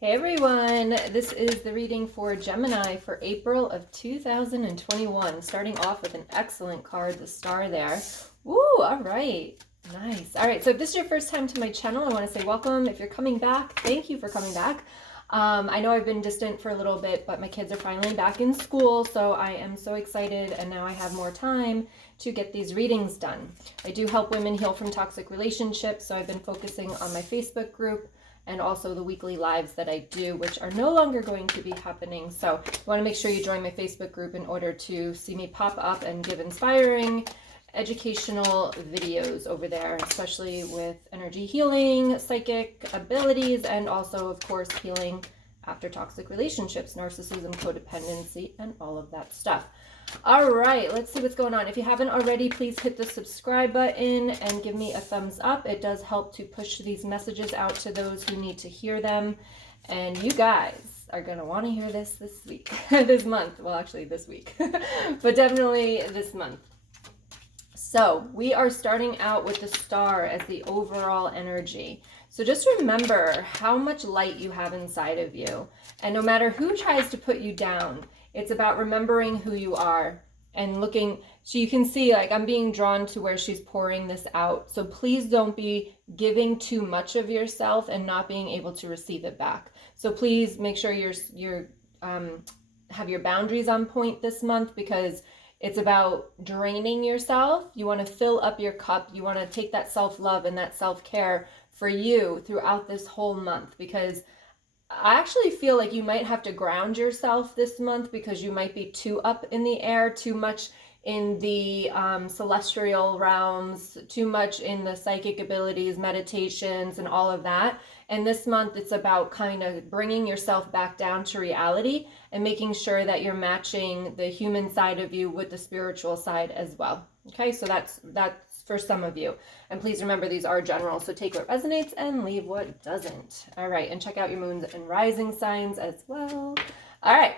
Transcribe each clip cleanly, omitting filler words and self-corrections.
Hey everyone, this is the reading for Gemini for April of 2021. Starting off with an excellent card, the star there. Woo, all right, nice. All right, so if this is your first time to my channel, I want to say welcome. If you're coming back, thank you for coming back. I know I've been distant for a little bit, but my kids are finally back in school, so I am so excited, and now I have more time to get these readings done. I do help women heal from toxic relationships, so I've been focusing on my Facebook group and also the weekly lives that I do, which are no longer going to be happening. So you want to make sure you join my Facebook group in order to see me pop up and give inspiring, educational videos over there, especially with energy healing, psychic abilities, and also, of course, healing after toxic relationships, narcissism, codependency, and all of that stuff. All right, let's see what's going on. If you haven't already, please hit the subscribe button and give me a thumbs up. It does help to push these messages out to those who need to hear them. And you guys are going to want to hear this week, this month. Well, actually this week, but definitely this month. So we are starting out with the star as the overall energy. So just remember how much light you have inside of you. And no matter who tries to put you down, it's about remembering who you are and looking. So you can see, like, I'm being drawn to where she's pouring this out. So please don't be giving too much of yourself and not being able to receive it back. So please make sure you're have your boundaries on point this month, because it's about draining yourself. You want to fill up your cup. You want to take that self-love and that self-care for you throughout this whole month, because I actually feel like you might have to ground yourself this month, because you might be too up in the air, too much in the celestial realms, too much in the psychic abilities, meditations, and all of that. And this month, it's about kind of bringing yourself back down to reality and making sure that you're matching the human side of you with the spiritual side as well. Okay, so that's for some of you. And please remember, these are general, so take what resonates and leave what doesn't. All right, and check out your moons and rising signs as well. All right,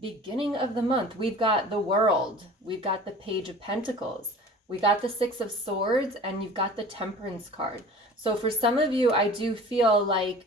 beginning of the month, we've got the World, we've got the Page of Pentacles, we got the Six of Swords, and you've got the Temperance card. So for some of you, I do feel like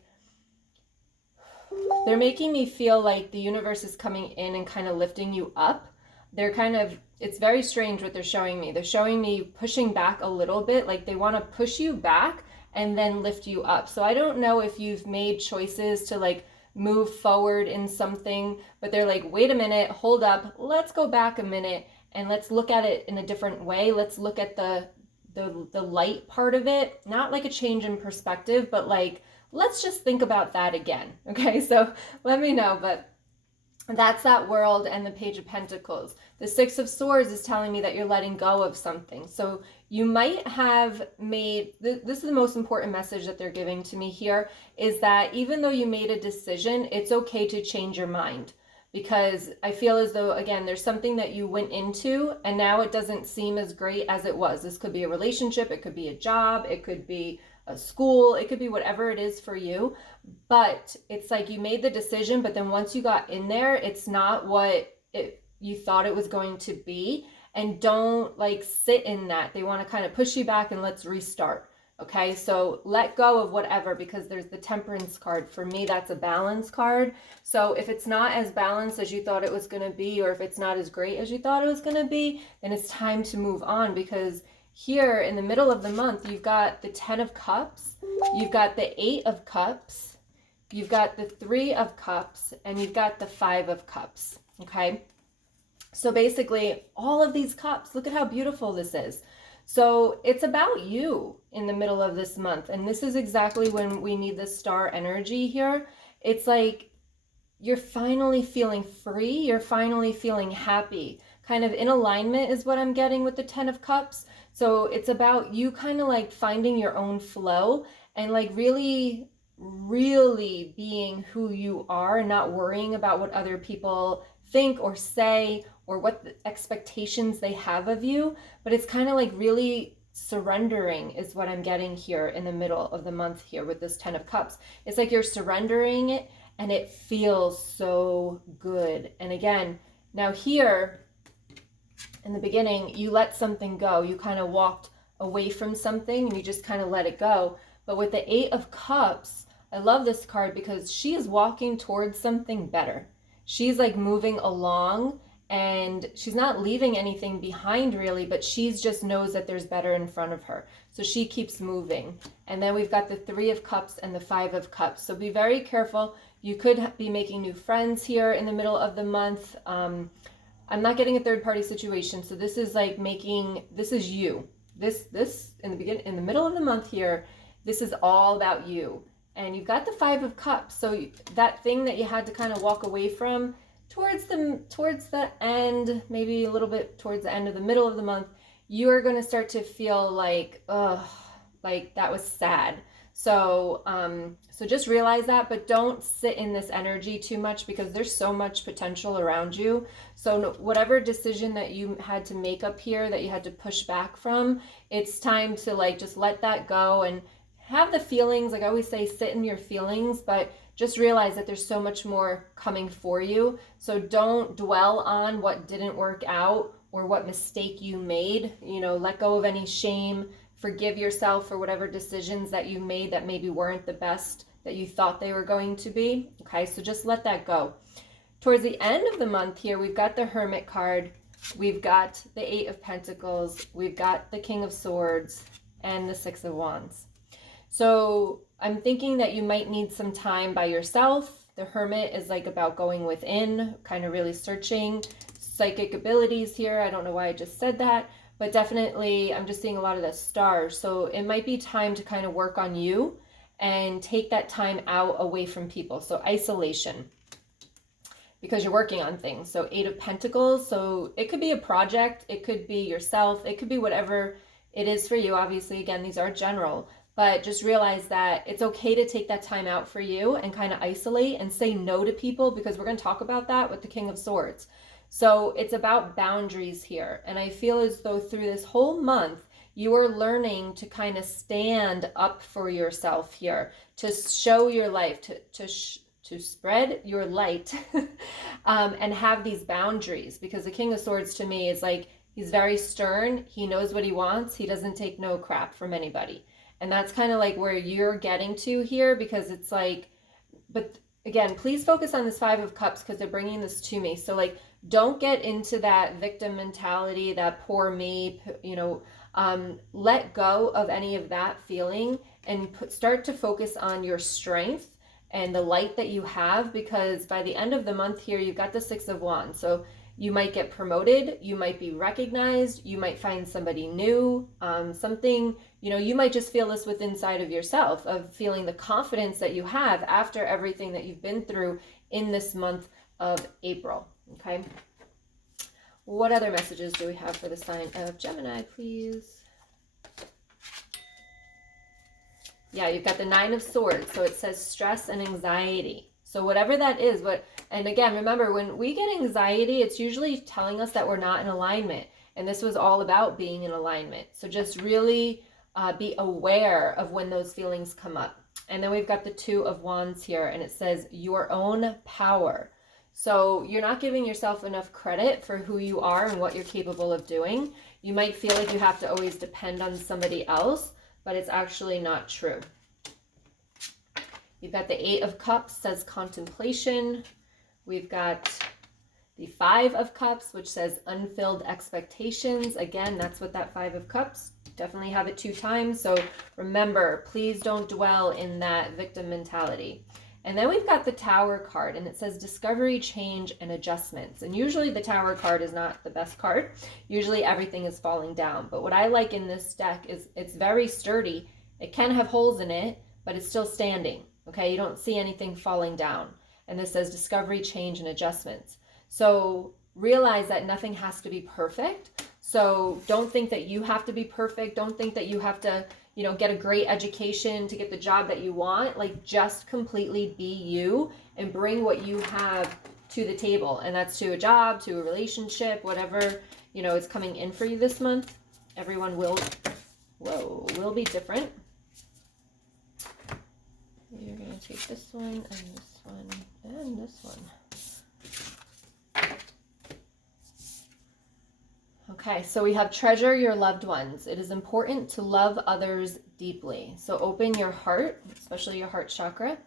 they're making me feel like the universe is coming in and kind of lifting you up. They're kind of, it's very strange what they're showing me. They're showing me pushing back a little bit, like they want to push you back and then lift you up. So I don't know if you've made choices to like move forward in something, but they're like, wait a minute, hold up, let's go back a minute and let's look at it in a different way. Let's look at the light part of it, not like a change in perspective, but like, let's just think about that again. Okay, so let me know, but that's that World and the Page of Pentacles. The Six of Swords is telling me that you're letting go of something. So you might have made, this is the most important message that they're giving to me here, is that even though you made a decision, it's okay to change your mind. Because I feel as though, again, there's something that you went into and now it doesn't seem as great as it was. This could be a relationship, it could be a job, it could be a school, it could be whatever it is for you. But it's like you made the decision, but then once you got in there, it's not what you thought it was going to be. And don't like sit in that. They want to kind of push you back and let's restart. Okay, so let go of whatever, because there's the Temperance card. For me, that's a balance card. So if it's not as balanced as you thought it was going to be, or if it's not as great as you thought it was going to be, then it's time to move on. Because here in the middle of the month, you've got the 10 of Cups, you've got the 8 of Cups, you've got the 3 of Cups, and you've got the 5 of Cups. Okay, so basically all of these cups, look at how beautiful this is. So it's about you in the middle of this month. And this is exactly when we need the star energy here. It's like you're finally feeling free. You're finally feeling happy. Kind of in alignment is what I'm getting with the 10 of Cups. So it's about you kind of like finding your own flow and like really, really being who you are and not worrying about what other people think or say or what the expectations they have of you. But it's kind of like really surrendering is what I'm getting here in the middle of the month here with this 10 of Cups. It's like you're surrendering it and it feels so good. And again, now here in the beginning, you let something go. You kind of walked away from something and you just kind of let it go. But with the 8 of Cups, I love this card because she is walking towards something better. She's like moving along, and she's not leaving anything behind really, but she's just knows that there's better in front of her. So she keeps moving. And then we've got the 3 of Cups and the 5 of Cups. So be very careful. You could be making new friends here in the middle of the month. I'm not getting a third party situation. So this is like this is you. This in the middle of the month here, this is all about you. And you've got the 5 of Cups. So that thing that you had to kind of walk away from towards the end, maybe a little bit towards the end of the middle of the month, you are going to start to feel like, like that was sad. So, so just realize that, but don't sit in this energy too much because there's so much potential around you. So whatever decision that you had to make up here that you had to push back from, it's time to like, just let that go and have the feelings. Like I always say, sit in your feelings, but just realize that there's so much more coming for you. So don't dwell on what didn't work out or what mistake you made. You know, let go of any shame. Forgive yourself for whatever decisions that you made that maybe weren't the best that you thought they were going to be. Okay, so just let that go. Towards the end of the month here, we've got the Hermit card. We've got the 8 of Pentacles. We've got the King of Swords and the 6 of Wands. So I'm thinking that you might need some time by yourself. The Hermit is like about going within, kind of really searching psychic abilities here. I don't know why I just said that, but definitely I'm just seeing a lot of the stars. So it might be time to kind of work on you and take that time out away from people. So isolation, because you're working on things. So 8 of Pentacles. So it could be a project. It could be yourself. It could be whatever it is for you. Obviously, again, these are general. But just realize that it's okay to take that time out for you and kind of isolate and say no to people, because we're going to talk about that with the King of Swords. So it's about boundaries here. And I feel as though through this whole month, you are learning to kind of stand up for yourself here, to show your life, to spread your light and have these boundaries. Because the King of Swords to me is like, he's very stern. He knows what he wants. He doesn't take no crap from anybody. And that's kind of like where you're getting to here, because it's like, but again, please focus on this 5 of Cups because they're bringing this to me. So like, don't get into that victim mentality, that poor me, you know, let go of any of that feeling and start to focus on your strength and the light that you have, because by the end of the month here, you've got the 6 of Wands. So you might get promoted, you might be recognized, you might find somebody new, something, you know, you might just feel this within inside of yourself, of feeling the confidence that you have after everything that you've been through in this month of April, okay? What other messages do we have for the sign of Gemini, please? Yeah, you've got the 9 of Swords, so it says stress and anxiety. So whatever that is, and again, remember, when we get anxiety, it's usually telling us that we're not in alignment. And this was all about being in alignment. So just really be aware of when those feelings come up. And then we've got the 2 of Wands here, and it says your own power. So you're not giving yourself enough credit for who you are and what you're capable of doing. You might feel like you have to always depend on somebody else, but it's actually not true. You've got the 8 of Cups, says contemplation. We've got the 5 of Cups, which says unfilled expectations. Again, that's what that 5 of Cups, definitely have it 2 times. So remember, please don't dwell in that victim mentality. And then we've got the Tower card, and it says discovery, change, and adjustments. And usually the Tower card is not the best card. Usually everything is falling down. But what I like in this deck is it's very sturdy. It can have holes in it, but it's still standing. Okay, you don't see anything falling down. And this says discovery, change, and adjustments. So realize that nothing has to be perfect. So don't think that you have to be perfect. Don't think that you have to, you know, get a great education to get the job that you want. Like, just completely be you and bring what you have to the table. And that's to a job, to a relationship, whatever, you know, is coming in for you this month. Everyone will be different. You're going to take this one and this one and this one. Okay, so we have treasure your loved ones. It is important to love others deeply. So open your heart, especially your heart chakra,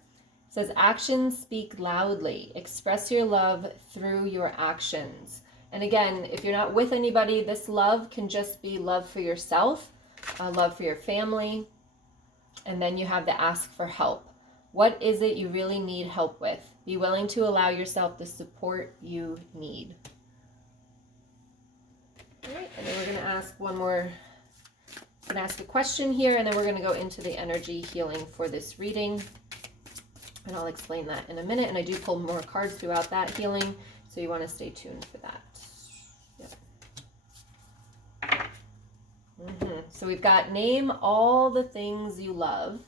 It says actions speak loudly. Express your love through your actions. And again, if you're not with anybody, this love can just be love for yourself, love for your family, and then you have the ask for help. What is it you really need help with? Be willing to allow yourself the support you need. All right, and then we're going to ask one more. I'm going to ask a question here, and then we're going to go into the energy healing for this reading. And I'll explain that in a minute. And I do pull more cards throughout that healing, so you want to stay tuned for that. Yep. So we've got name all the things you love,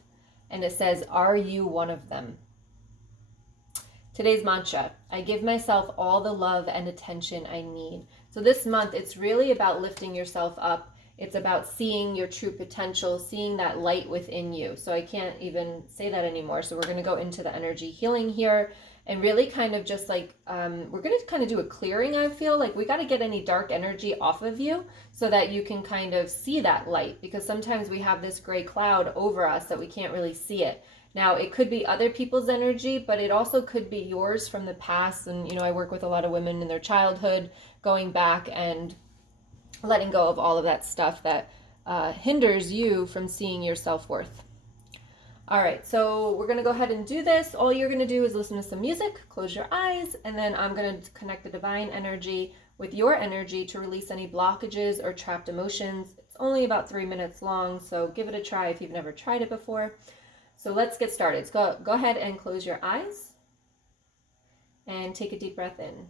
and it says, are you one of them? Today's mantra, I give myself all the love and attention I need. So this month, it's really about lifting yourself up. It's about seeing your true potential, seeing that light within you. So I can't even say that anymore. So we're going to go into the energy healing here and really kind of just like, we're going to kind of do a clearing. I feel like we got to get any dark energy off of you so that you can kind of see that light, because sometimes we have this gray cloud over us that we can't really see it. Now, it could be other people's energy, but it also could be yours from the past. And, you know, I work with a lot of women in their childhood, going back and letting go of all of that stuff that hinders you from seeing your self-worth. All right, so we're going to go ahead and do this. All you're going to do is listen to some music, close your eyes, and then I'm going to connect the divine energy with your energy to release any blockages or trapped emotions. It's only about 3 minutes long, so give it a try if you've never tried it before. So let's get started. So go ahead and close your eyes and take a deep breath in.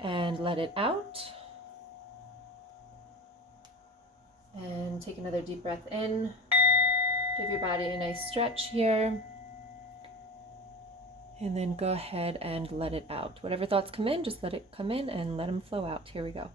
And let it out. And take another deep breath in. Give your body a nice stretch here. And then go ahead and let it out. Whatever thoughts come in, just let it come in and let them flow out. Here we go.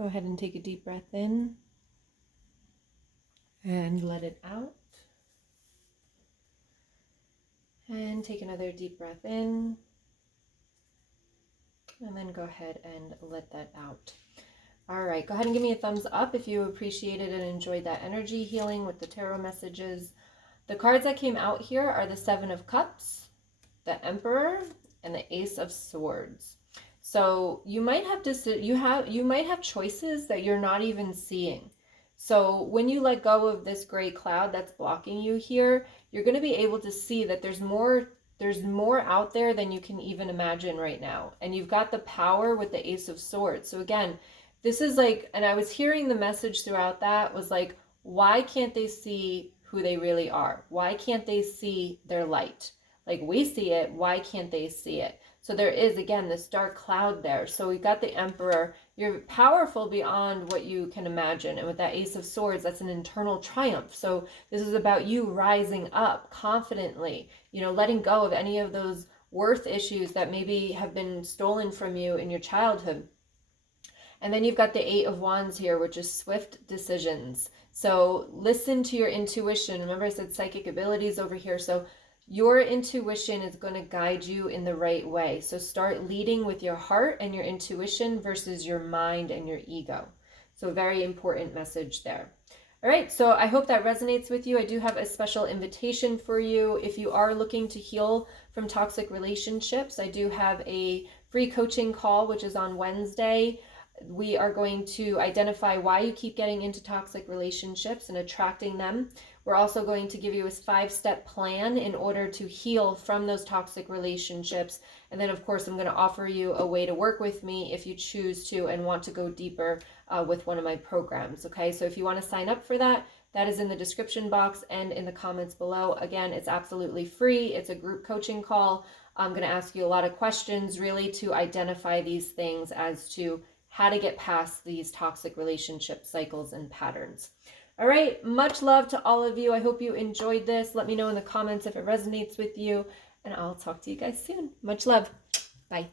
Go ahead and take a deep breath in and let it out. And take another deep breath in. And then go ahead and let that out. All right, go ahead and give me a thumbs up if you appreciated and enjoyed that energy healing with the tarot messages. The cards that came out here are the Seven of Cups, the Emperor, and the Ace of Swords. So you might have you might have choices that you're not even seeing. So when you let go of this gray cloud that's blocking you here, you're going to be able to see that there's more out there than you can even imagine right now. And you've got the power with the Ace of Swords. So again, this is like, and I was hearing the message throughout that was like, why can't they see who they really are? Why can't they see their light? Like we see it, why can't they see it? So there is, again, this dark cloud there. So we got the Emperor. You're powerful beyond what you can imagine. And with that Ace of Swords, that's an internal triumph. So this is about you rising up confidently, you know, letting go of any of those worth issues that maybe have been stolen from you in your childhood. And then you've got the Eight of Wands here, which is swift decisions. So listen to your intuition. Remember I said psychic abilities over here. So your intuition is going to guide you in the right way. So start leading with your heart and your intuition versus your mind and your ego. So very important message there. All right, so I hope that resonates with you. I do have a special invitation for you. If you are looking to heal from toxic relationships, I do have a free coaching call, which is on Wednesday. We are going to identify why you keep getting into toxic relationships and attracting them. We're also going to give you a 5-step plan in order to heal from those toxic relationships. And then, of course, I'm going to offer you a way to work with me if you choose to and want to go deeper with one of my programs. Okay, so if you want to sign up for that, that is in the description box and in the comments below. Again, it's absolutely free. It's a group coaching call. I'm going to ask you a lot of questions really to identify these things as to how to get past these toxic relationship cycles and patterns. All right, much love to all of you. I hope you enjoyed this. Let me know in the comments if it resonates with you, and I'll talk to you guys soon. Much love. Bye.